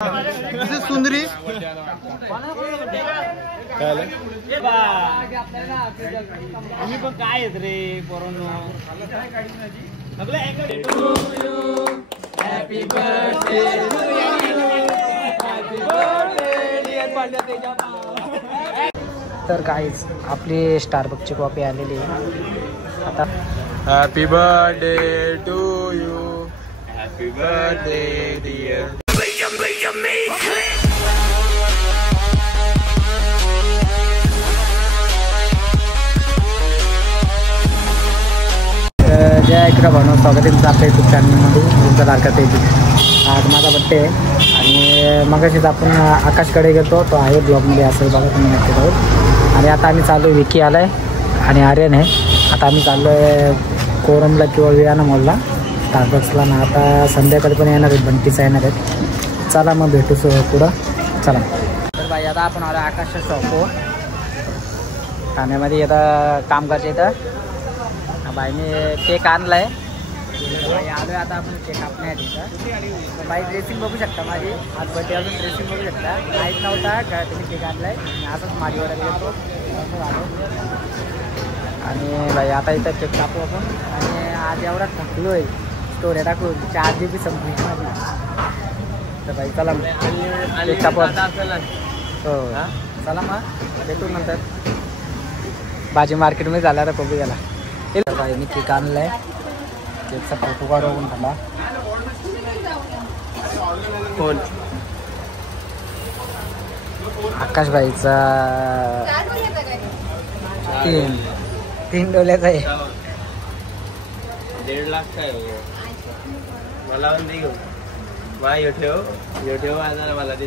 सुंदरी आम्ही पण काय येत रे पोरांनो हॅपी बर्थडे तर काहीच आपली स्टारबक्सची कॉपी आलेली आहे आता. Happy birthday to you, happy birthday dear. जय ऐकरा भाऊ, स्वागत आहे तुमचं आपल्या यूट्यूब चॅनलमध्ये. तुमचा लाडका तेजी. आज माझा बड्डे आहे आणि मगाशीच आपण आकाशकडे गेलो, तो आहे ब्लॉगमध्ये असं बघा तुम्ही नक्की जाऊ. आणि आता आम्ही चाललो, विकी आला आहे आणि आर्यन आहे. आता आम्ही चाललो आहे कोरमला किंवा वियाना मॉलला, स्टारबक्सला ना. आता संध्याकाळी पण येणार आहेत, बंटीचा येणार आहेत. चला मग भेटू पुढं, चला. तर बाई आता आपण आलो आकाशच्या शॉपवर ठाण्यामध्ये. आता काम करायचं इथं. बाईने केक आणला आहे. आलो आहे आता आपण केक कापण्यात इथं. बाई ड्रेसिंग बघू शकता माझी, आज बड्डे अजून ड्रेसिंग बघू शकता. माहीत नव्हता का तुम्ही केक आणला आहे, असंच माझ्यावर येतो आलो. आणि बाई आता इथं केक कापू आपण. आणि आज एवढा थकलो आहे, स्टोऱ्या टाकून 4 GB संपली माझी. तर बाई चला केक कापू. हो चला मग भेटू नंतर. भाजी मार्केटमध्ये झाला तर बघू गेला. बाईने केक आणला आहे, केकचा फोटो काढून झाला. कोण? आकाशबाईचा 3 डोल्याचा आहे. 1.5 लाख काय मला पण नाही घेऊ. मा ठेव आता मला ते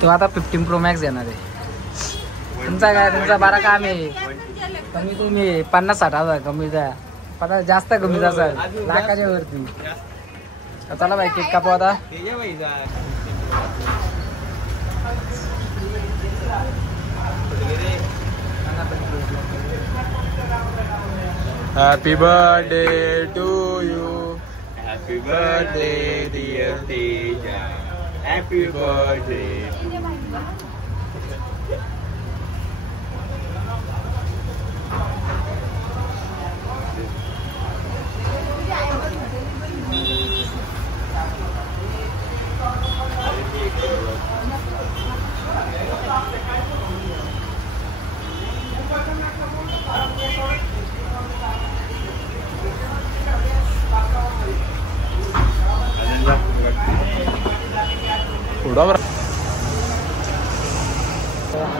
तेव्हा आता 15 Pro Max येणार आहे. तुमचा काय, तुमचा 12 काम आहे. कमी तुम्ही 50-60 हजार कमी द्या, 50 जास्त कमी जा सर, लाखाच्या वरती. चला बाई केक कापू आता. Happy birthday to you, happy birthday dear Teja, happy birthday.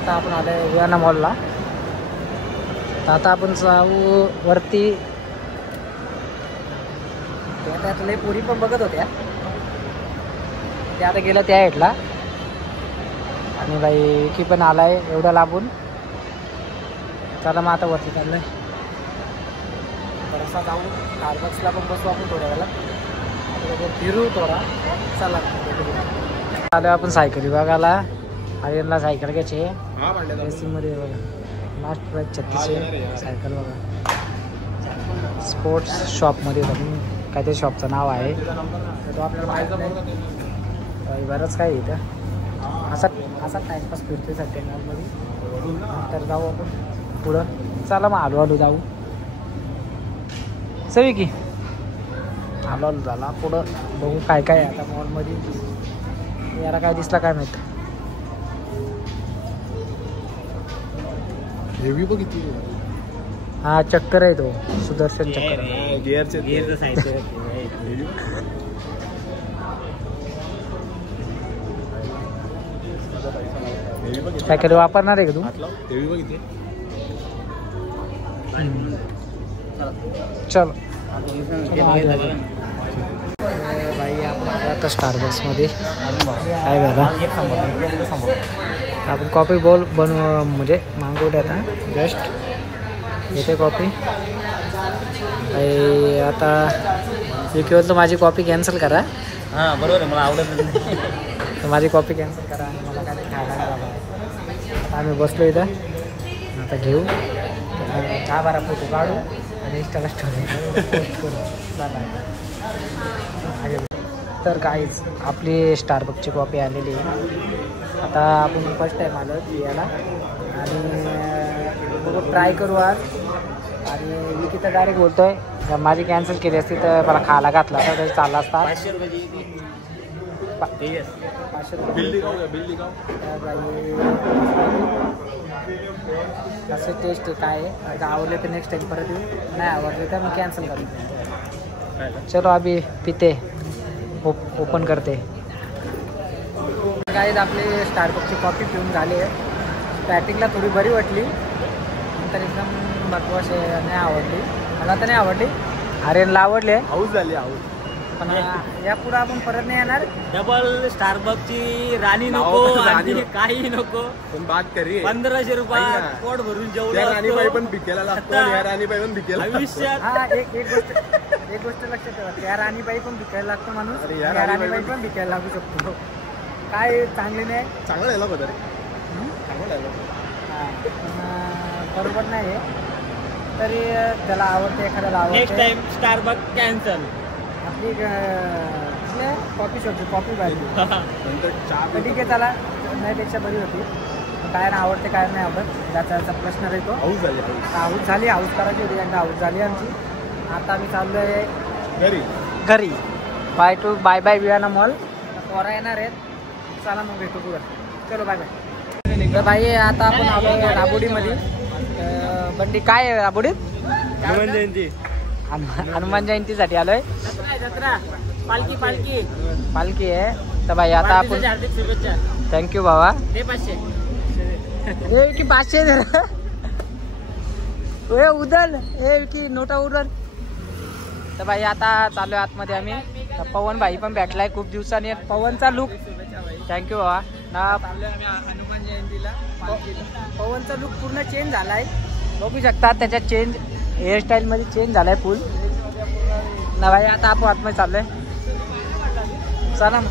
आता आपण आलो वियाना मॉलला. आता आपण जाऊ वरती. त्यातले पुरी पण बघत होत्या, त्या आता गेल्या त्या हेटला. आणि बाई की पण आलाय एवढं लांबून. चला मग आता वरती चाललंय. थोडासा जाऊ स्टारबक्सला पण बसू आपण थोड्या वेळेला, फिरू थोडा. चला आलो आपण सायकली बघायला. आर्यनला सायकल घ्यायची आहे रेसिंगमध्ये बघा. लास्ट प्राईस 36 सायकल बघा. स्पोर्ट्स शॉपमध्ये होता, काहीतरी शॉपचं नाव आहे तो आपल्याला माहीत नाही. बरंच काय इथं असा टाईमपास फिरते सेकंडमध्ये. नंतर जाऊ आपण पुढं. चला मग हळूहळू जाऊ. सवी की हळूहळू झाला पुढं. बघू काय काय आहे आता मॉलमध्ये. याला काय दिसला काय माहित. हा चक्कर आहे तो, सुदर्शन चक्कर. काय केलं वापरणार आहे का तू? चल बाई आपण आता स्टारबक्समध्ये काय झालं. आपण कॉफी बनव म्हणजे मागवले आता जस्ट येते कॉफी. आता विकीवर तर माझी कॉफी कॅन्सल करा. हां बरोबर आहे, मला आवडत नाही. तर माझी कॉफी कॅन्सल करा आणि मला काय खायला करा. आम्ही बसलो इथं, आता घेऊ 10-12 फोटो काढू इंस्टाला स्टोरी तर काहीच आपली स्टारबक्सची कॉपी आलेली आहे. आता आपण फर्स्ट टाईम आलो याला आणि बघू ट्राय करू आज. आणि मी तिथं डायरेक्ट बोलतोय माझी कॅन्सल केली असती तर मला खायला घातला तर तरी चालला असता. 500 रुपये असं टेस्ट काय आहे. आता आवडले तर नेक्स्ट टाइम परत येऊ, नाही आवडले तर मी कॅन्सल करू. चलो अभी पिते ओपन करते. गाईज आपली स्टारबक्सची कॉफी पिऊन झाली आहे. स्टार्टिंगला थोडी बरी वाटली, नंतर एकदम बकवास नाही आवडली. मला तर नाही आवडली, आर्यनला आवडले. हाऊस झाली हाऊस. पण यापुढे आपण परत नाही येणार. डबल स्टारबक्सची राणी नको आणि काही नको. पण बात करी 1500 रुपयात पोट भरून जेवढं राणीबाई पण भिकेला लागतो आणि या राणीबाई पण भिकेला. आयुष्यात हा एक गोष्ट लक्षात ठेवा, त्या राणीबाई पण भिकायला लागतो माणूस, या राणीबाई पण भिकायला लागू शकतो. काय चांगले नाही, चांगलं आहे बघ तरी चांगलं आहे. बरोबर नाही आहे तरी त्याला आवडते, एखाद्याला नेक्स्ट आवडते. Time Starbucks cancel. आपली कॉफी शॉपची कॉफी पाहिजे नंतर चहा तर ठीक आहे, त्याला नाहीपेक्षा बरी होती. काय नाही आवडते काय नाही आवडत त्याचा प्रश्न राहतो. हाऊस झाली हाऊस झाली, हाऊस करायची होती त्यांना, हाऊस झाली आमची. आता आम्ही चाललो आहे घरी. Bye bye Viana Mall. पोरा येणार आहेत, चला मग भेटू पुढं. चलो बाय बाय. तर भाई आता आपण आलो राबोडीमध्ये. बंडी काय आहे राबोडीत? हनुमान जयंती. हनुमान जयंतीसाठी आलोय. जत्रा पालखी पालखी पालखी आहे. तर भाई आता आपण हार्दिक शुभेच्छा. थँक्यू बाबा. ते 500 की 500 उदल की नोटा उडल. तर भाई आता चालू आहे आतमध्ये आम्ही. पवन भाई पण भेटलाय खूप दिवसांनी. पवनचा लुक थँक्यू बाबा ना. हनुमान जयंतीला पवनचा लुक पूर्ण चेंज झालाय, बघू शकता. त्याच्यात चेंज हेअरस्टाईल मध्ये चेंज झालाय फुल ना भाई. आता आपण आतमध्ये चाललोय, चला मग.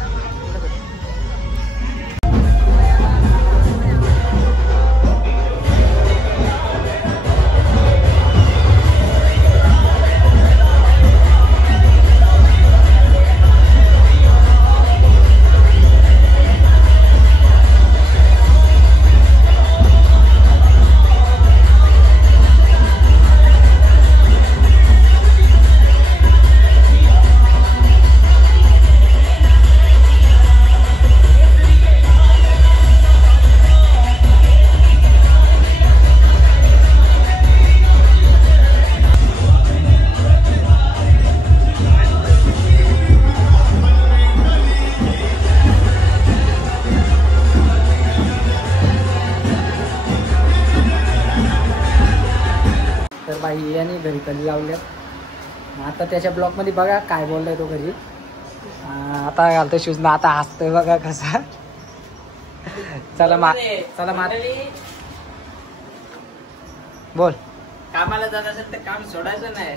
तर बाई याने घरी कधी लावल्या. आता त्याच्या ब्लॉगमध्ये बघा काय बोललाय तो घरी. आता घालतोय शूज ना, आता हसतोय बघा कसा. चला बोल. कामाला जात असेल तर काम सोडायचं नाही,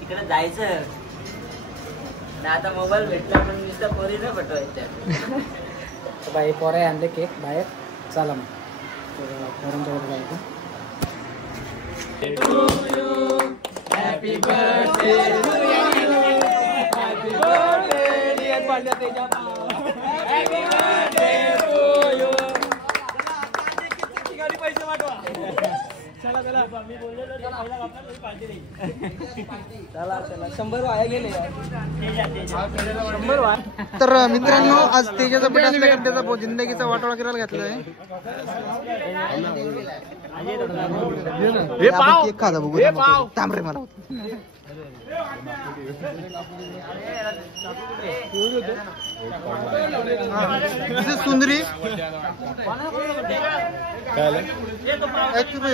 तिकडे जायचं. आता मोबाईल भेटला पण नुसतं पोरीनं पटवायचं. बाई पोराय आणले केक बाहेर. चला मग पोरांच्याकडे जायचं. Happy birthday to you. Happy birthday dear Pandya Teja. Happy birthday to you. गाडी पैसे वाटवा. चला चला मी बोललो तर पहिला वापरा तरी पार्टी नाही. चला 100 वाया गेले. 100 वाया. तर मित्रांनो आज तेजाचा बर्थडे असल्याने त्याचा जिंदगीचा वाटोळा करायला घेतलाय. हे पाव केक खाता बघू तांबरे मला. सुंदरी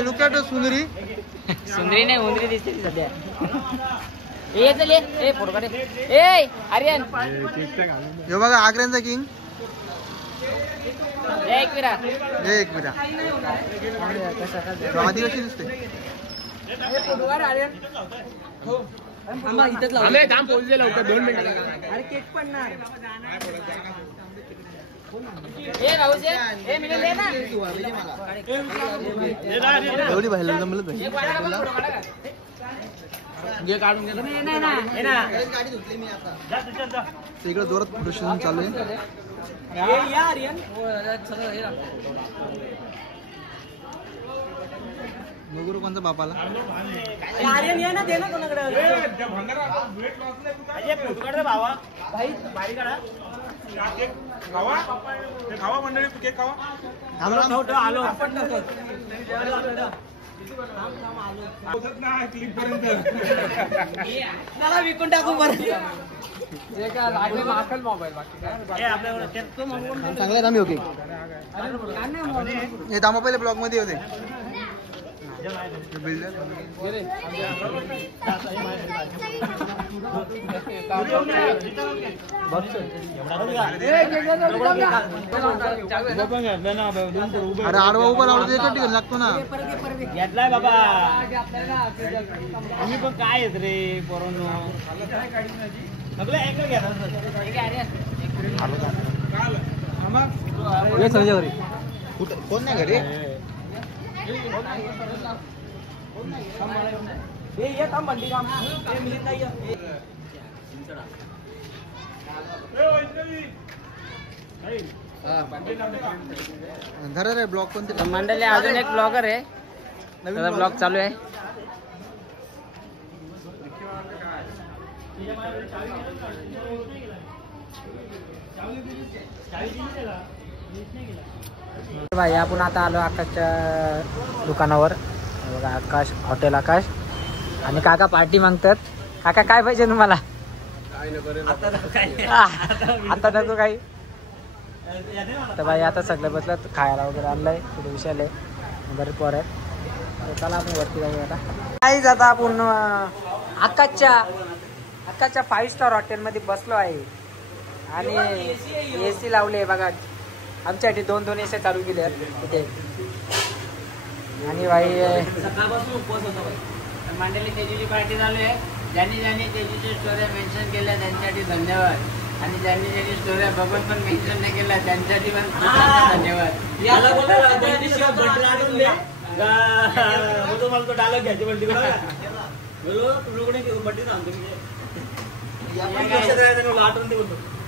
लुक ॲट सुंदरी. सुंदरी नाही उंदरी दिसते सध्या. ए फोटो काढे. ए आर्यन हे बघा आग्र्यांचा किंग. एक मिनिट. आधी कशी दिसते. काम पोहोचले लवकर 2 मिनिटं. अरे केक पडणार. एवढी बाहेर जमलं घे काढून घे इकडे जोरात प्रोसेशन चालू आहे गुरु कोणता बापाला खावा मंडळी केक खावा मला विकून टाकू बरं चांगला आम्ही ओके हे दामा पहिले ब्लॉग मध्ये होते अरे आडवा उभा लावलं तर ठिकाणी लागतो ना घेतलाय बाबा आम्ही पण काय येत रे पोरांनो कोण नाही घरी धरा रे ब्लॉग कोणते मंडळी अजून एक ब्लॉगर आहे त्याचा ब्लॉग चालू आहे भाई आपण आता आलो आकाशच्या दुकानावर बघा आकाश हॉटेल आकाश आणि काका पार्टी मागतात काका काय पाहिजे तुम्हाला आता नको काही तर भाई आता सगळं बसलं खायला वगैरे आणलंय थोडं विषयालंय बरेच पोर आहेत चला आपण वरती जाऊया आता काहीच आता आपण आकाशच्या 5 स्टार हॉटेलमध्ये बसलो आहे आणि AC लावले बघा आमच्यासाठी 2 AC चालू केले तिथे आणि भाई सकाळपासून उपवास होता मंडळी तेजूची पार्टी चालू आहे ज्यांनी तेजूची स्टोऱ्या मेन्शन केल्या त्यांच्यासाठी धन्यवाद आणि ज्यांनी स्टोऱ्या बघून पण मेन्शन नाही केल्या त्यांच्यासाठी पण धन्यवाद मला तो डायलॉग घ्यायची बंटी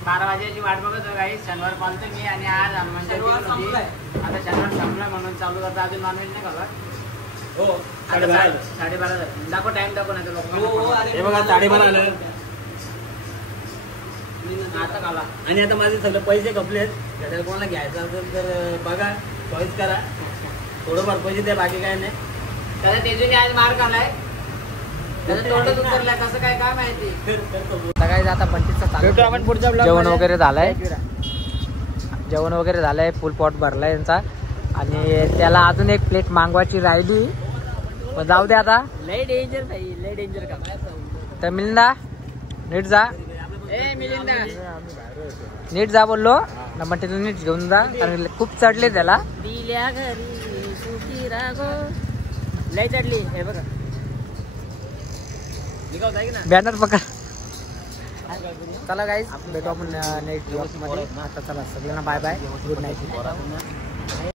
12 वाजेची वाट बघत हो काही शनिवार पालतो मी आणि आज म्हणजे आता शनिवार संपला म्हणून चालू करता अजून नॉनव्हेज नाही खावा हो 12:30 दाखव टाइम दाखव नाही लोक हे बघा 12:30 आलं आता खाला आणि आता माझे सगळे पैसे कपलेत त्याला कोणाला घ्यायचं असेल तर बघा चॉईस करा थोडंफार पैसे द्या बाकी काय नाही त्याला तेजूने आज मार खालाय तोंडच उतरलाय कसं काय काय माहिती सकाळी आता बंटीचा आपण पुढच्या जेवण वगैरे झालंय फुल पॉट भरलाय यांचा आणि त्याला अजून एक प्लेट मागवायची राहिली पण जाऊ दे आता लय डेंजर का तर मिलिंदा नीट जा नीट जा बोललो ना म्हणते तू नीट घेऊन जा कारण खूप चढले त्याला लय चढली हे बघा बॅनर पकड चला गाईज भेटू आपण नेक्स्ट ब्लॉग मध्ये आता चला सगळ्यांना बाय बाय गुड नाईट